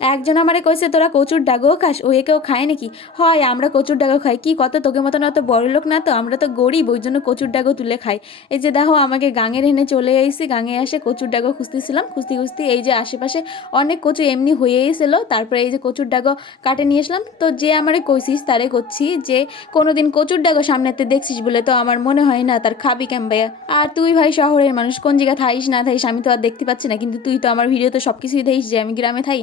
একজন আমারে কইছে, তোরা কচুর ডাগও খাস? ও কেউ খায় নাকি? হয়, আমরা কচুর ডাগও খাই। কি, কত? তোকে মতন অত বড় লোক না তো? আমরা তো গরিব, ওই জন্য কচুর ডাগও তুলে খাই। এই যে দেখো, আমাকে গাঙের এনে চলে এসেছি গাঙে এসে কচুর ডাগও খুঁজতেছিলাম, খুঁজতে খুঁজতে এই যে আশেপাশে অনেক কচু এমনি হয়ে এসেছিল তারপরে এই যে কচুর ডাগও কাটে নিয়ে আসলাম। তো যে আমারে কইছিস, তারে করছি যে কোনোদিন কচুর ডাগও সামনেতে দেখছিস বলে তো আমার মনে হয় না, তার খাবি ক্যাম্বাইয়া আর তুই ভাই শহরের মানুষ, কোন জায়গায় থাইস না থাইস, আমি তো আর দেখতে পাচ্ছি না, কিন্তু তুই তো আমার ভিডিওতে সব কিছুই দেখিস যে আমি গ্রামে থাই।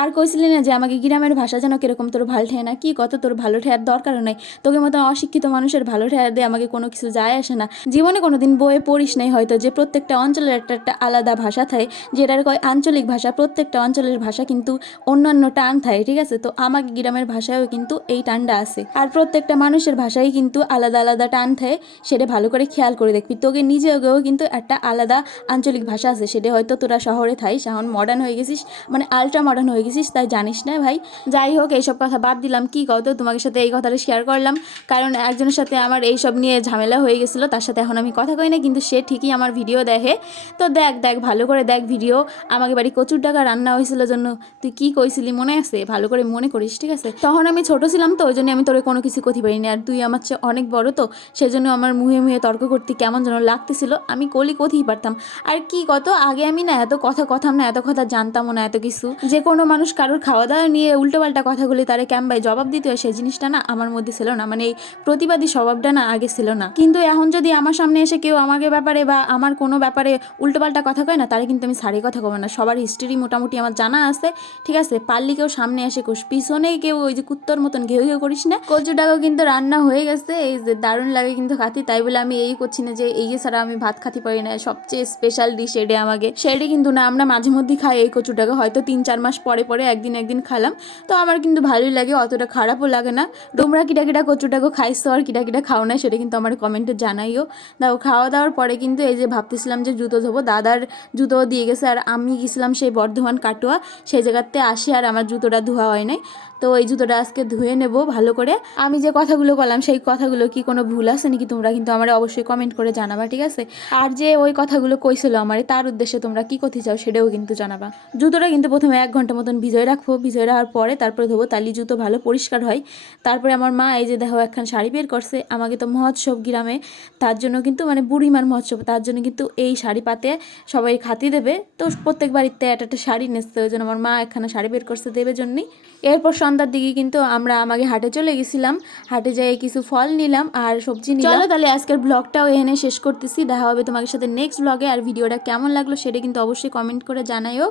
আর কইছিলি না যে আমাকে গ্রামের ভাষা যেন কীরকম তোর ভালো ঠেয় না? কি কত তোর ভালো ঠেয়ার দরকারও নাই। তোকে মতো অশিক্ষিত মানুষের ভালো ঠেয়ার দিয়ে আমাকে কোনো কিছু যায় আসে না। জীবনে কোনো দিন বইয়ে পড়িস নাই হয়তো যে প্রত্যেকটা অঞ্চলের একটা একটা আলাদা ভাষা থাকে, যেটার কয় আঞ্চলিক ভাষা, প্রত্যেকটা অঞ্চলের ভাষা কিন্তু অন্যান্য টান থাকে, ঠিক আছে? তো আমাকে গ্রামের ভাষায়ও কিন্তু এই টানটা আছে। আর প্রত্যেকটা মানুষের ভাষাই কিন্তু আলাদা আলাদা টান থাকে, সেটা ভালো করে খেয়াল করে দেখবি। তোকে নিজেও কিন্তু একটা আলাদা আঞ্চলিক ভাষা আছে, সেটা হয়তো তোরা শহরে থাইস, এখন মডার্ন হয়ে গেছিস মানে আলট্রা মডার্ন হয়ে গেছিস তাই জানিস না ভাই? যাই হোক, এইসব কথা বাদ দিলাম। কি কত তোমাকে সাথে এই কথাটা শেয়ার করলাম। কারণ একজনের সাথে আমার এইসব নিয়ে ঝামেলা হয়ে গেছিল, তার সাথে এখন আমি কথা কই না, কিন্তু সে ঠিকই আমার ভিডিও দেখে। তো দেখ দেখ, ভালো করে দেখ ভিডিও আমাকে বাড়ি কচুর টাকা রান্না হয়েছিল জন্য। তুই কি কইছিলি মনে আছে? ভালো করে মনে করিস, ঠিক আছে? তখন আমি ছোট ছিলাম তো ওই জন্য আমি তোরে কোনো কিছু করতে পারিনি। আর তুই আমার চেয়ে অনেক বড় তো, সেজন্য আমার মুহে মুহে তর্ক করতে কেমন যেন লাগতেছিল। আমি কলি কথিই পারতাম। আর কি কত আগে আমি না এত কথা কথাম না, এত কথা জানতামও না এত কিছু। যে কোনো মানুষ কারোর খাওয়া দাওয়া নিয়ে উল্টোপাল্টা কথাগুলি তারে ক্যাম্বায় জবাব দিতে হয়, সেই জিনিসটা না আমার মধ্যে ছিল না। মানে এই প্রতিবাদী স্বভাবটা না আগে ছিল না। কিন্তু এখন যদি আমার সামনে এসে কেউ আমাকে ব্যাপারে বা আমার কোনো ব্যাপারে উল্টোপাল্টা কথা কয় না, তারা কিন্তু আমি সারি কথা কব না। সবার হিস্ট্রি মোটামুটি আমার জানা আছে, ঠিক আছে? পারলি কেউ সামনে এসে কোষ, পিছনে কেউ ওই যে কুত্তর মতন ঘেউ ঘেউ করিস না। কচুটাও কিন্তু রান্না হয়ে গেছে, এই যে দারুণ লাগে কিন্তু খাতি, তাই বলে আমি এই করছি না যে এই ছাড়া আমি ভাত খাতি পারি না, সবচেয়ে স্পেশাল ডিশ এডে আমাকে। সেটি কিন্তু না, আমরা মাঝে মধ্যেই খাই এই কচুটাকে, হয়তো তিন চার মাস পরে পরে একদিন একদিন খালাম। তো আমার কিন্তু ভালোই লাগে, অতটা খারাপও লাগে না। তোমরা কিটা কিটা কচুটাকে খাইছো আর কিটা কিটা খাও না সেটা কিন্তু আমার কমেন্টে জানাইও। দাও, খাওয়া দাওয়ার পরে কিন্তু এই যে ভাবতেছিলাম যে জুতো ধোবো, দাদার জুতো দিয়ে গেছে আর আমি গেছিলাম সেই বর্ধমান কাটোয়া। সেই জায়গাতে আসে আর আমার জুতোটা ধোয়া হয় নাই। তো এই জুতোটা আজকে ধুয়ে নেব ভালো করে। আমি যে কথাগুলো বললাম, সেই কথাগুলো কি কোনো ভুল আছে নাকি তোমরা কিন্তু আমার অবশ্যই কমেন্ট করে জানাবা, ঠিক আছে? আর যে ওই কথাগুলো কইছিল আমার, তার উদ্দেশ্যে তোমরা কি করতে চাও সেটাও কিন্তু জানাবা। জুতোটা কিন্তু প্রথমে এক ঘণ্টা মতন ভিজয়ে রাখব, ভিজয়ে রাখার পরে তারপরে ধোবো তালি জুতো ভালো পরিষ্কার হয়। তারপরে আমার মা এই যে দেখো একখান শাড়ি বের করছে, আমাকে তো মহোৎসব গ্রামে, তার জন্য কিন্তু মানে বুড়িমার মহোৎসব, তার জন্য কিন্তু এই শাড়ি পাতে সবাই খাতি দেবে। তো প্রত্যেক বাড়িতে একটা একটা শাড়ি নেচতে ওই জন্য আমার মা একখানা শাড়ি বের করছে দেবে জন্যই। এরপর সন্ধ্যার দিকে কিন্তু আমরা আমাকে হাটে চলে গেছিলাম। হাটে যাই কিছু ফল নিলাম আর সবজি নিলাম। চলো তাহলে আজকের ব্লগটাও এখানে শেষ করতেছি। দেখা হবে তোমাদের সাথে নেক্সট ব্লগে আর ভিডিওটা কেমন লাগল সেটা কিন্তু অবশ্যই কমেন্ট করে জানাইও।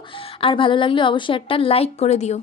আর ভালো লাগলে অবশ্যই একটা লাইক করে দিও।